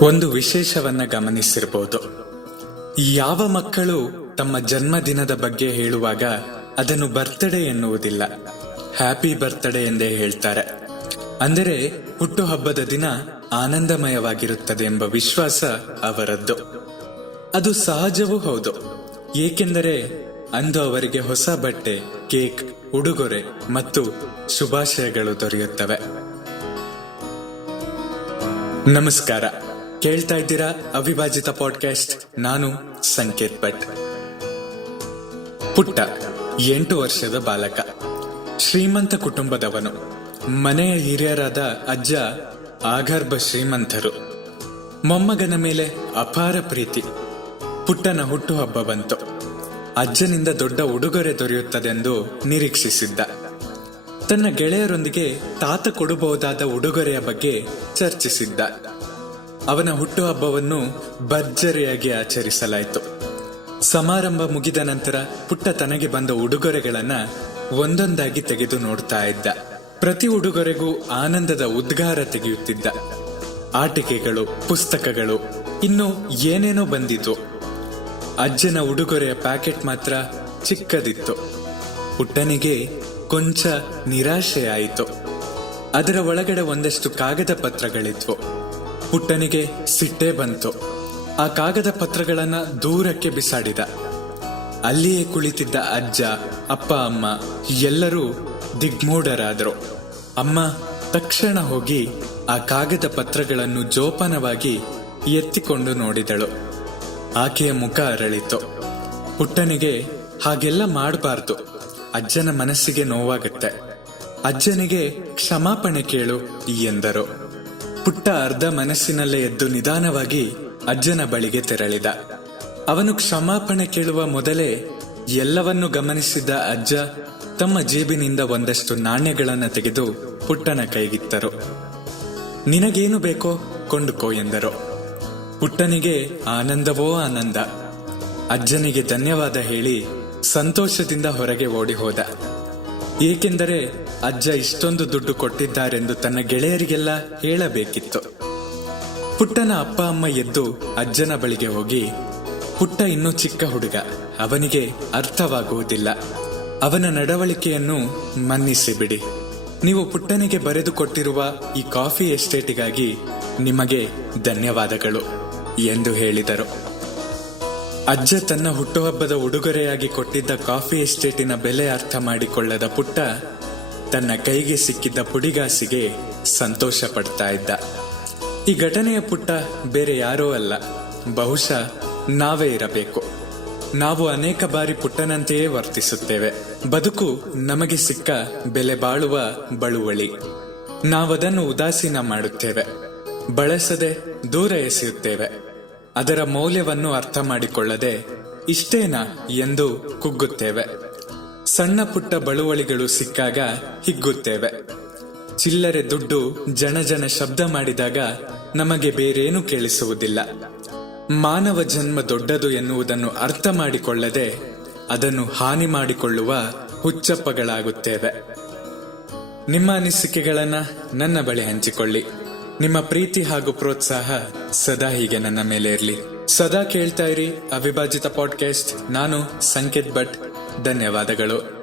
ಒಂದು ವಿಶೇಷವನ್ನ ಗಮನಿಸಿರಬಹುದು ಯಾವ ಮಕ್ಕಳು ತಮ್ಮ ಜನ್ಮದಿನದ ಬಗ್ಗೆ ಹೇಳುವಾಗ ಅದನ್ನು ಬರ್ತ್ಡೇ ಎನ್ನುವುದಿಲ್ಲ ಹ್ಯಾಪಿ ಬರ್ತ್ಡೇ ಎಂದೇ ಹೇಳ್ತಾರೆ. ಅಂದರೆ ಹುಟ್ಟುಹಬ್ಬದ ದಿನ ಆನಂದಮಯವಾಗಿರುತ್ತದೆ ಎಂಬ ವಿಶ್ವಾಸ ಅವರದ್ದು. ಅದು ಸಹಜವೂ ಹೌದು. ಏಕೆಂದರೆ ಅಂದು ಅವರಿಗೆ ಹೊಸ ಬಟ್ಟೆ, ಕೇಕ್, ಉಡುಗೊರೆ ಮತ್ತು ಶುಭಾಶಯಗಳು ದೊರೆಯುತ್ತವೆ. ನಮಸ್ಕಾರ. ಕೇಳ್ತಾ ಇದ್ದೀರಾ ಅವಿಭಾಜಿತ ಪಾಡ್ಕಾಸ್ಟ್ ನಾನು ಸಂಕೇತ್ ಭಟ್. ಪುಟ್ಟ, ಎಂಟು ವರ್ಷದ ಬಾಲಕ. ಶ್ರೀಮಂತ ಕುಟುಂಬದವನು. ಮನೆಯ ಹಿರಿಯರಾದ ಅಜ್ಜ, ಆಗರ್ಭ ಶ್ರೀಮಂತರು. ಮೊಮ್ಮಗನ ಮೇಲೆ ಅಪಾರ ಪ್ರೀತಿ. ಪುಟ್ಟನ ಹುಟ್ಟುಹಬ್ಬ ಬಂತು. ಅಜ್ಜನಿಂದ ದೊಡ್ಡ ಉಡುಗೊರೆ ದೊರೆಯುತ್ತದೆಂದು ನಿರೀಕ್ಷಿಸಿದ್ದ. ತನ್ನ ಗೆಳೆಯರೊಂದಿಗೆ ತಾತ ಕೊಡಬಹುದಾದ ಉಡುಗೊರೆಯ ಬಗ್ಗೆ ಚರ್ಚಿಸಿದ್ದ. ಅವನ ಹುಟ್ಟುಹಬ್ಬವನ್ನು ಭರ್ಜರಿಯಾಗಿ ಆಚರಿಸಲಾಯಿತು. ಸಮಾರಂಭ ಮುಗಿದ ನಂತರ ಪುಟ್ಟ ತನಗೆ ಬಂದ ಉಡುಗೊರೆಗಳನ್ನ ಒಂದೊಂದಾಗಿ ತೆಗೆದು ನೋಡ್ತಾ ಇದ್ದ. ಪ್ರತಿ ಉಡುಗೊರೆಗೂ ಆನಂದದ ಉದ್ಗಾರ ತೆಗೆಯುತ್ತಿದ್ದ. ಆಟಿಕೆಗಳು, ಪುಸ್ತಕಗಳು, ಇನ್ನು ಏನೇನೋ ಬಂದಿತು ಅಜ್ಜನ ಉಡುಗೊರೆಯ ಪ್ಯಾಕೆಟ್ ಮಾತ್ರ ಚಿಕ್ಕದಿತ್ತು. ಪುಟ್ಟನಿಗೆ ಕೊಂಚ ನಿರಾಶೆಯಾಯಿತು. ಅದರ ಒಳಗಡೆ ಒಂದಷ್ಟು ಕಾಗದ ಪತ್ರಗಳಿದ್ವು. ಪುಟ್ಟನಿಗೆ ಸಿಟ್ಟೇ ಬಂತು. ಆ ಕಾಗದ ಪತ್ರಗಳನ್ನ ದೂರಕ್ಕೆ ಬಿಸಾಡಿದ. ಅಲ್ಲಿಯೇ ಕುಳಿತಿದ್ದ ಅಜ್ಜ, ಅಪ್ಪ, ಅಮ್ಮ, ಎಲ್ಲರೂ ದಿಗ್ಮೂಢರಾದರು. ಅಮ್ಮ ತಕ್ಷಣ ಹೋಗಿ ಆ ಕಾಗದ ಪತ್ರಗಳನ್ನು ಜೋಪಾನವಾಗಿ ಎತ್ತಿಕೊಂಡು ನೋಡಿದಳು. ಆಕೆಯ ಮುಖ ಅರಳಿತು. ಪುಟ್ಟನಿಗೆ ಹಾಗೆಲ್ಲ ಮಾಡಬಾರ್ದು. ಅಜ್ಜನ ಮನಸ್ಸಿಗೆ ನೋವಾಗುತ್ತೆ. ಅಜ್ಜನಿಗೆ ಕ್ಷಮಾಪಣೆ ಕೇಳು ಎಂದರು. ಪುಟ್ಟ ಅರ್ಧ ಮನಸ್ಸಿನಲ್ಲೇ ಎದ್ದು ನಿಧಾನವಾಗಿ ಅಜ್ಜನ ಬಳಿಗೆ ತೆರಳಿದ. ಅವನು ಕ್ಷಮಾಪಣೆ ಕೇಳುವ ಮೊದಲೇ ಎಲ್ಲವನ್ನು ಗಮನಿಸಿದ ಅಜ್ಜ ತಮ್ಮ ಜೇಬಿನಿಂದ ಒಂದಷ್ಟು ನಾಣ್ಯಗಳನ್ನು ತೆಗೆದು ಪುಟ್ಟನ ಕೈಗಿತ್ತರು. ನಿನಗೇನು ಬೇಕೋ ಕೊಂಡುಕೋ ಎಂದರು. ಪುಟ್ಟನಿಗೆ, ಆನಂದವೋ ಆನಂದ. ಅಜ್ಜನಿಗೆ ಧನ್ಯವಾದ ಹೇಳಿ ಸಂತೋಷದಿಂದ ಹೊರಗೆ ಓಡಿ ಹೋದ ಏಕೆಂದರೆ ಅಜ್ಜ ಇಷ್ಟೊಂದು ದುಡ್ಡು ಕೊಟ್ಟಿದ್ದಾರೆಂದು ತನ್ನ ಗೆಳೆಯರಿಗೆಲ್ಲ ಹೇಳಬೇಕಿತ್ತು. ಪುಟ್ಟನ ಅಪ್ಪ ಅಮ್ಮ ಎದ್ದು ಅಜ್ಜನ ಬಳಿಗೆ ಹೋಗಿ, ಪುಟ್ಟ ಇನ್ನೂ ಚಿಕ್ಕ ಹುಡುಗ. ಅವನಿಗೆ ಅರ್ಥವಾಗುವುದಿಲ್ಲ. ಅವನ ನಡವಳಿಕೆಯನ್ನು ಮನ್ನಿಸಿ ಬಿಡಿ ನೀವು ಪುಟ್ಟನಿಗೆ ಬರೆದುಕೊಟ್ಟಿರುವ ಈ ಕಾಫಿ ಎಸ್ಟೇಟಿಗಾಗಿ ನಿಮಗೆ ಧನ್ಯವಾದಗಳು, ಎಂದು ಹೇಳಿದರು. ಅಜ್ಜ ತನ್ನ ಹುಟ್ಟುಹಬ್ಬದ ಉಡುಗೊರೆಯಾಗಿ ಕೊಟ್ಟಿದ್ದ ಕಾಫಿ ಎಸ್ಟೇಟಿನ ಬೆಲೆ ಅರ್ಥ ಮಾಡಿಕೊಳ್ಳದ ಪುಟ್ಟ ತನ್ನ ಕೈಗೆ ಸಿಕ್ಕಿದ್ದ ಪುಡಿಗಾಸಿಗೆ ಸಂತೋಷ ಪಡ್ತಾ ಇದ್ದ. ಈ ಘಟನೆಯ ಪುಟ್ಟ ಬೇರೆ ಯಾರೋ ಅಲ್ಲ, ಬಹುಶಃ ನಾವೇ ಇರಬೇಕು. ನಾವು ಅನೇಕ ಬಾರಿ ಪುಟ್ಟನಂತೆಯೇ ವರ್ತಿಸುತ್ತೇವೆ. ಬದುಕು ನಮಗೆ ಸಿಕ್ಕ ಬೆಲೆ ಬಾಳುವ ಬಳುವಳಿ. ನಾವದನ್ನು ಉದಾಸೀನ ಮಾಡುತ್ತೇವೆ. ಬಳಸದೆ ದೂರ ಎಸೆಯುತ್ತೇವೆ. ಅದರ ಮೌಲ್ಯವನ್ನು ಅರ್ಥ ಮಾಡಿಕೊಳ್ಳದೆ ಇಷ್ಟೇನಾ ಎಂದು ಕುಗ್ಗುತ್ತೇವೆ. ಸಣ್ಣ ಪುಟ್ಟ ಬಳುವಳಿಗಳು ಸಿಕ್ಕಾಗ ಹಿಗ್ಗುತ್ತೇವೆ. ಚಿಲ್ಲರೆ ದುಡ್ಡು ಜನ ಜನ ಶಬ್ದ ಮಾಡಿದಾಗ ನಮಗೆ ಬೇರೇನು ಕೇಳಿಸುವುದಿಲ್ಲ. ಮಾನವ ಜನ್ಮ ದೊಡ್ಡದು ಎನ್ನುವುದನ್ನು ಅರ್ಥ ಮಾಡಿಕೊಳ್ಳದೆ ಅದನ್ನು ಹಾನಿ ಮಾಡಿಕೊಳ್ಳುವ ಹುಚ್ಚಪ್ಪಗಳಾಗುತ್ತೇವೆ. ನಿಮ್ಮ ಅನಿಸಿಕೆಗಳನ್ನ ನನ್ನ ಬಳಿ ಹಂಚಿಕೊಳ್ಳಿ. ನಿಮ್ಮ ಪ್ರೀತಿ ಹಾಗೂ ಪ್ರೋತ್ಸಾಹ ಸದಾ ಹೀಗೆ ನನ್ನ ಮೇಲೆ ಇರಲಿ. ಸದಾ ಕೇಳ್ತಾ ಇರಿ ಅವಿಭಾಜಿತ ಪಾಡ್ಕಾಸ್ಟ್ ನಾನು ಸಂಕೇತ್ ಭಟ್. ಧನ್ಯವಾದಗಳು.